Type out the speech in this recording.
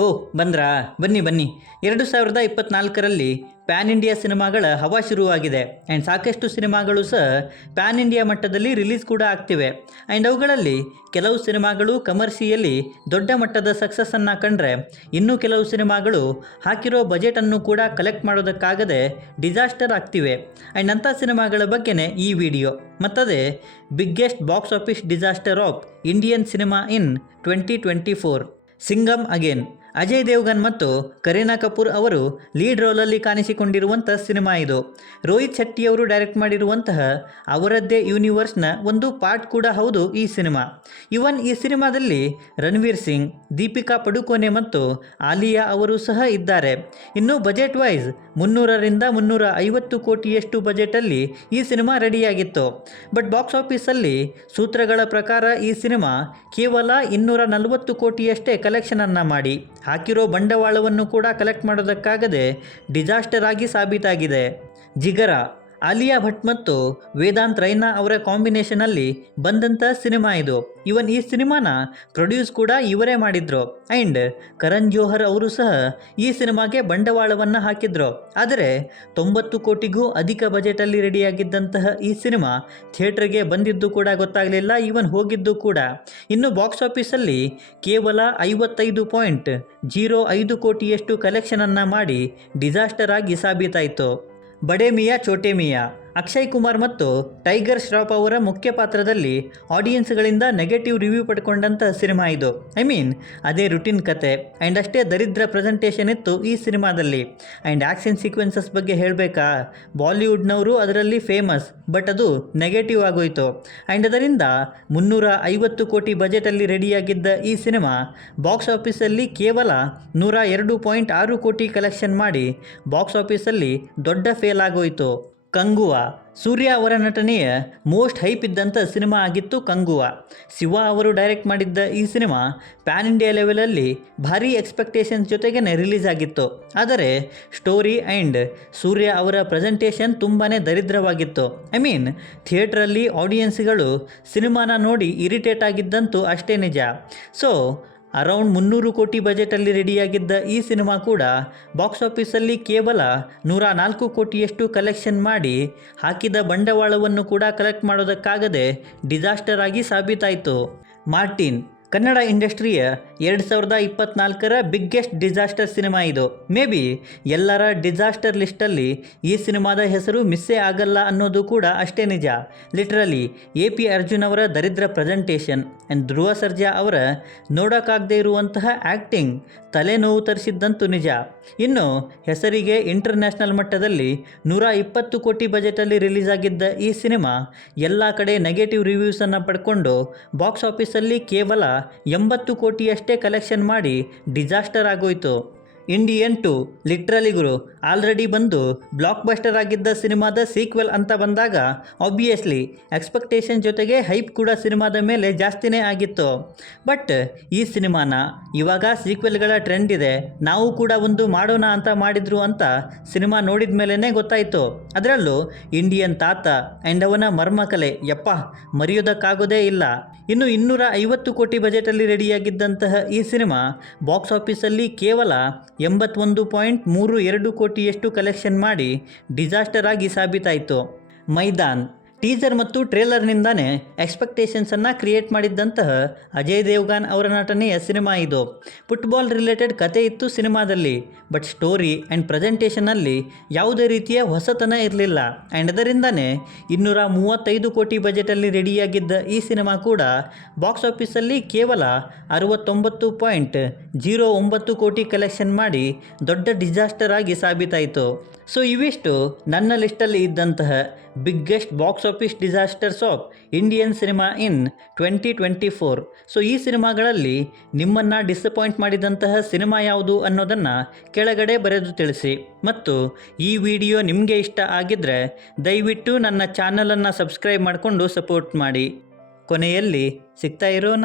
ಓಹ್ ಬಂದ್ರಾ, ಬನ್ನಿ ಬನ್ನಿ. 2024ರಲ್ಲಿ PAN India ಸಿನಿಮಾಗಳ ಹವಾ ಶುರುವಾಗಿದೆ. ಆ್ಯಂಡ್ ಸಾಕಷ್ಟು ಸಿನಿಮಾಗಳು ಸಹ ಪ್ಯಾನ್ ಇಂಡಿಯಾ ಮಟ್ಟದಲ್ಲಿ ರಿಲೀಸ್ ಕೂಡ ಆಗ್ತಿವೆ. ಆ್ಯಂಡ್ ಅವುಗಳಲ್ಲಿ ಕೆಲವು ಸಿನಿಮಾಗಳು ಕಮರ್ಷಿಯಲಿ ದೊಡ್ಡ ಮಟ್ಟದ ಸಕ್ಸಸ್ಸನ್ನು ಕಂಡ್ರೆ, ಇನ್ನೂ ಕೆಲವು ಸಿನಿಮಾಗಳು ಹಾಕಿರೋ ಬಜೆಟನ್ನು ಕೂಡ ಕಲೆಕ್ಟ್ ಮಾಡೋದಕ್ಕಾಗದೆ ಡಿಸಾಸ್ಟರ್ ಆಗ್ತಿವೆ. ಆ್ಯಂಡ್ ಅಂಥ ಸಿನಿಮಾಗಳ ಬಗ್ಗೆನೇ ಈ ವಿಡಿಯೋ. ಮತ್ತದೇ biggest box office disaster of Indian cinema in 2024 Singham again. Ajay Devgn ಮತ್ತು ಕರೀನಾ ಕಪೂರ್ ಅವರು ಲೀಡ್ ರೋಲಲ್ಲಿ ಕಾಣಿಸಿಕೊಂಡಿರುವಂಥ ಸಿನಿಮಾ ಇದು. ರೋಹಿತ್ ಶೆಟ್ಟಿಯವರು ಡೈರೆಕ್ಟ್ ಮಾಡಿರುವಂತಹ ಅವರದ್ದೇ ಯೂನಿವರ್ಸ್ನ ಒಂದು ಪಾರ್ಟ್ ಕೂಡ ಹೌದು ಈ ಸಿನಿಮಾ. ಇವನ್ ಈ ಸಿನಿಮಾದಲ್ಲಿ ರಣವೀರ್ ಸಿಂಗ್, ದೀಪಿಕಾ ಪಡುಕೋನೆ ಮತ್ತು ಆಲಿಯಾ ಅವರು ಸಹ ಇದ್ದಾರೆ. ಇನ್ನು ಬಜೆಟ್ ವೈಸ್ 300ರಿಂದ 350 ಕೋಟಿಯಷ್ಟು ಬಜೆಟಲ್ಲಿ ಈ ಸಿನಿಮಾ ರೆಡಿಯಾಗಿತ್ತು. ಬಟ್ ಬಾಕ್ಸ್ ಆಫೀಸಲ್ಲಿ ಸೂತ್ರಗಳ ಪ್ರಕಾರ ಈ ಸಿನಿಮಾ ಕೇವಲ 240 ಕೋಟಿಯಷ್ಟೇ ಕಲೆಕ್ಷನನ್ನು ಮಾಡಿ ಹಾಕಿರೋ ಬಂಡವಾಳವನ್ನು ಕೂಡ ಕಲೆಕ್ಟ್ ಮಾಡೋದಕ್ಕಾಗದೆ ಡಿಸಾಸ್ಟರ್ ಆಗಿ ಸಾಬೀತಾಗಿದೆ. ಜಿಗರ, ಆಲಿಯಾ ಭಟ್ ಮತ್ತು ವೇದಾಂತ್ ರೈನಾ ಅವರ ಕಾಂಬಿನೇಷನಲ್ಲಿ ಬಂದಂಥ ಸಿನಿಮಾ ಇದು. ಇವನ್ ಈ ಸಿನಿಮಾನ ಪ್ರೊಡ್ಯೂಸ್ ಕೂಡ ಇವರೇ ಮಾಡಿದ್ರು. ಆ್ಯಂಡ್ ಕರಣ್ ಜೋಹರ್ ಅವರು ಸಹ ಈ ಸಿನಿಮಾಗೆ ಬಂಡವಾಳವನ್ನು ಹಾಕಿದ್ರು. ಆದರೆ 90 ಕೋಟಿಗೂ ಅಧಿಕ ಬಜೆಟಲ್ಲಿ ರೆಡಿಯಾಗಿದ್ದಂತಹ ಈ ಸಿನಿಮಾ ಥಿಯೇಟ್ರಿಗೆ ಬಂದಿದ್ದು ಕೂಡ ಗೊತ್ತಾಗಲಿಲ್ಲ, ಇವನ್ ಹೋಗಿದ್ದು ಕೂಡ. ಇನ್ನು ಬಾಕ್ಸ್ ಆಫೀಸಲ್ಲಿ ಕೇವಲ 55.05 ಕೋಟಿಯಷ್ಟು ಕಲೆಕ್ಷನನ್ನು ಮಾಡಿ ಡಿಸಾಸ್ಟರ್ ಆಗಿ ಸಾಬೀತಾಯಿತು. ಬಡೇ ಮಿಯಾ ಚೋಟೆ ಮಿಯಾ, ಅಕ್ಷಯ್ ಕುಮಾರ್ ಮತ್ತು ಟೈಗರ್ ಶ್ರಾಫ್ ಅವರ ಮುಖ್ಯ ಪಾತ್ರದಲ್ಲಿ ಆಡಿಯನ್ಸ್ಗಳಿಂದ ನೆಗೆಟಿವ್ ರಿವ್ಯೂ ಪಡ್ಕೊಂಡಂಥ ಸಿನಿಮಾ ಇದು. ಅದೇ ರುಟೀನ್ ಕತೆ ಆ್ಯಂಡ್ ಅಷ್ಟೇ ದರಿದ್ರ ಪ್ರೆಸೆಂಟೇಷನ್ ಇತ್ತು ಈ ಸಿನಿಮಾದಲ್ಲಿ. ಆ್ಯಂಡ್ ಆ್ಯಕ್ಷನ್ ಸೀಕ್ವೆನ್ಸಸ್ ಬಗ್ಗೆ ಹೇಳಬೇಕಾ, ಬಾಲಿವುಡ್ನವರು ಅದರಲ್ಲಿ ಫೇಮಸ್, ಬಟ್ ಅದು ನೆಗೆಟಿವ್ ಆಗೋಯಿತು. ಆ್ಯಂಡ್ ಅದರಿಂದ 350 ಕೋಟಿ ಬಜೆಟಲ್ಲಿ ರೆಡಿಯಾಗಿದ್ದ ಈ ಸಿನಿಮಾ ಬಾಕ್ಸ್ ಆಫೀಸಲ್ಲಿ ಕೇವಲ 102.6 ಕೋಟಿ ಕಲೆಕ್ಷನ್ ಮಾಡಿ ಬಾಕ್ಸ್ ಆಫೀಸಲ್ಲಿ ದೊಡ್ಡ ಫೇಲ್ ಆಗೋಯಿತು. ಕಂಗುವಾ, ಸೂರ್ಯ ಅವರ ನಟನೆಯ ಮೋಸ್ಟ್ ಹೈಪ್ ಇದ್ದಂಥ ಸಿನಿಮಾ ಆಗಿತ್ತು ಕಂಗುವಾ. ಶಿವ ಅವರು ಡೈರೆಕ್ಟ್ ಮಾಡಿದ್ದ ಈ ಸಿನಿಮಾ ಪ್ಯಾನ್ ಇಂಡಿಯಾ ಲೆವೆಲಲ್ಲಿ ಭಾರಿ ಎಕ್ಸ್ಪೆಕ್ಟೇಷನ್ಸ್ ಜೊತೆಗೇ ರಿಲೀಸ್ ಆಗಿತ್ತು. ಆದರೆ ಸ್ಟೋರಿ ಆ್ಯಂಡ್ ಸೂರ್ಯ ಅವರ ಪ್ರೆಸೆಂಟೇಷನ್ ತುಂಬಾ ದರಿದ್ರವಾಗಿತ್ತು. ಥಿಯೇಟ್ರಲ್ಲಿ ಆಡಿಯನ್ಸ್ಗಳು ಸಿನಿಮಾನ ನೋಡಿ ಇರಿಟೇಟ್ ಆಗಿದ್ದಂತೂ ಅಷ್ಟೇ ನಿಜ. ಸೊ ಅರೌಂಡ್ 300 ಕೋಟಿ ಬಜೆಟಲ್ಲಿ ರೆಡಿಯಾಗಿದ್ದ ಈ ಸಿನಿಮಾ ಕೂಡ ಬಾಕ್ಸ್ ಆಫೀಸಲ್ಲಿ ಕೇವಲ 104 ಕೋಟಿಯಷ್ಟು ಕಲೆಕ್ಷನ್ ಮಾಡಿ ಹಾಕಿದ ಬಂಡವಾಳವನ್ನು ಕೂಡ ಕಲೆಕ್ಟ್ ಮಾಡೋದಕ್ಕಾಗದೆ ಡಿಸಾಸ್ಟರ್ ಆಗಿ ಸಾಬೀತಾಯಿತು. ಮಾರ್ಟಿನ್, ಕನ್ನಡ ಇಂಡಸ್ಟ್ರಿಯ 2024ರ ಬಿಗ್ಗೆಸ್ಟ್ ಡಿಸಾಸ್ಟರ್ ಸಿನಿಮಾ ಇದು. ಮೇ ಬಿ ಎಲ್ಲರ ಡಿಸಾಸ್ಟರ್ ಲಿಸ್ಟಲ್ಲಿ ಈ ಸಿನಿಮಾದ ಹೆಸರು ಮಿಸ್ಸೇ ಆಗಲ್ಲ ಅನ್ನೋದು ಕೂಡ ಅಷ್ಟೇ ನಿಜ. ಲಿಟ್ರಲಿ AP ಅರ್ಜುನ್ ಅವರ ದರಿದ್ರ ಪ್ರೆಸೆಂಟೇಷನ್ ಆ್ಯಂಡ್ ಧ್ರುವ ಸರ್ಜಾ ಅವರ ನೋಡೋಕ್ಕಾಗದೇ ಇರುವಂತಹ ಆ್ಯಕ್ಟಿಂಗ್ ತಲೆನೋವು ತರಿಸಿದ್ದಂತೂ ನಿಜ. ಇನ್ನು ಹೆಸರಿಗೆ ಇಂಟರ್ನ್ಯಾಷನಲ್ ಮಟ್ಟದಲ್ಲಿ 120 ಕೋಟಿ ಬಜೆಟಲ್ಲಿ ರಿಲೀಸ್ ಆಗಿದ್ದ ಈ ಸಿನಿಮಾ ಎಲ್ಲ ಕಡೆ ನೆಗೆಟಿವ್ ರಿವ್ಯೂಸನ್ನು ಪಡ್ಕೊಂಡು ಬಾಕ್ಸ್ ಆಫೀಸಲ್ಲಿ ಕೇವಲ 80 ಕೋಟಿಯಷ್ಟೇ ಕಲೆಕ್ಷನ್ ಮಾಡಿ ಡಿಸಾಸ್ಟರ್ ಆಗೋಯಿತು. ಇಂಡಿಯನ್ 2 ಲಿಟ್ರಲಿ ಗುರು ಆಲ್ರೆಡಿ ಬಂದು ಬ್ಲಾಕ್ ಬಸ್ಟರ್ ಆಗಿದ್ದ ಸಿನಿಮಾದ ಸೀಕ್ವೆಲ್ ಅಂತ ಬಂದಾಗ ಆಬ್ವಿಯಸ್ಲಿ ಎಕ್ಸ್ಪೆಕ್ಟೇಷನ್ ಜೊತೆಗೆ ಹೈಪ್ ಕೂಡ ಸಿನಿಮಾದ ಮೇಲೆ ಜಾಸ್ತಿನೇ ಆಗಿತ್ತು. ಬಟ್ ಈ ಸಿನಿಮಾನ ಇವಾಗ ಸೀಕ್ವೆಲ್ಗಳ ಟ್ರೆಂಡ್ ಇದೆ, ನಾವು ಕೂಡ ಒಂದು ಮಾಡೋಣ ಅಂತ ಮಾಡಿದ್ರು ಅಂತ ಸಿನಿಮಾ ನೋಡಿದ ಮೇಲೇ ಗೊತ್ತಾಯಿತು. ಅದರಲ್ಲೂ ಇಂಡಿಯನ್ ತಾತ ಆ್ಯಂಡ್ ಅವನ ಮರ್ಮಕಲೆ ಯಪ್ಪ ಮರೆಯೋದಕ್ಕಾಗೋದೇ ಇಲ್ಲ. ಇನ್ನು 250 ಕೋಟಿ ಬಜೆಟಲ್ಲಿ ರೆಡಿಯಾಗಿದ್ದಂತಹ ಈ ಸಿನಿಮಾ ಬಾಕ್ಸ್ ಆಫೀಸಲ್ಲಿ ಕೇವಲ 81.32 ಕೋಟಿಯಷ್ಟು ಕಲೆಕ್ಷನ್ ಮಾಡಿ ಡಿಸಾಸ್ಟರ್ ಆಗಿ ಸಾಬೀತಾಯಿತು. ಮೈದಾನ್, ಟೀಸರ್ ಮತ್ತು ಟ್ರೇಲರ್ನಿಂದಾನೇ ಎಕ್ಸ್ಪೆಕ್ಟೇಷನ್ಸನ್ನು ಕ್ರಿಯೇಟ್ ಮಾಡಿದ್ದಂತಹ ಅಜಯ್ ದೇವ್ಗನ್ ಅವರ ನಟನೆಯ ಸಿನಿಮಾ ಇದು. ಫುಟ್ಬಾಲ್ ರಿಲೇಟೆಡ್ ಕತೆ ಇತ್ತು ಸಿನಿಮಾದಲ್ಲಿ, ಬಟ್ ಸ್ಟೋರಿ ಆ್ಯಂಡ್ ಪ್ರೆಸೆಂಟೇಷನಲ್ಲಿ ಯಾವುದೇ ರೀತಿಯ ಹೊಸತನ ಇರಲಿಲ್ಲ. ಆ್ಯಂಡ್ ಅದರಿಂದನೇ 235 ಕೋಟಿ ಬಜೆಟಲ್ಲಿ ರೆಡಿಯಾಗಿದ್ದ ಈ ಸಿನಿಮಾ ಕೂಡ ಬಾಕ್ಸ್ ಆಫೀಸಲ್ಲಿ ಕೇವಲ 69.09 ಕೋಟಿ ಕಲೆಕ್ಷನ್ ಮಾಡಿ ದೊಡ್ಡ ಡಿಸಾಸ್ಟರ್ ಆಗಿ ಸಾಬೀತಾಯಿತು. ಸೊ ಇವಿಷ್ಟು ನನ್ನ ಲಿಸ್ಟಲ್ಲಿ ಇದ್ದಂತಹ biggest box office disasters of Indian cinema in 2024. So ಈ ಸಿನಿಮಾಗಳಲ್ಲಿ ನಿಮ್ಮನ್ನು ಡಿಸಪಾಯಿಂಟ್ ಮಾಡಿದಂತಹ ಸಿನಿಮಾ ಯಾವುದು ಅನ್ನೋದನ್ನು ಕೆಳಗಡೆ ಬರೆದು ತಿಳಿಸಿ. ಮತ್ತು ಈ ವಿಡಿಯೋ ನಿಮಗೆ ಇಷ್ಟ ಆಗಿದ್ದರೆ ದಯವಿಟ್ಟು ನನ್ನ ಚಾನಲನ್ನು ಸಬ್ಸ್ಕ್ರೈಬ್ ಮಾಡಿಕೊಂಡು ಸಪೋರ್ಟ್ ಮಾಡಿ. ಕೊನೆಯಲ್ಲಿ ಸಿಗ್ತಾ ಇರೋಣ.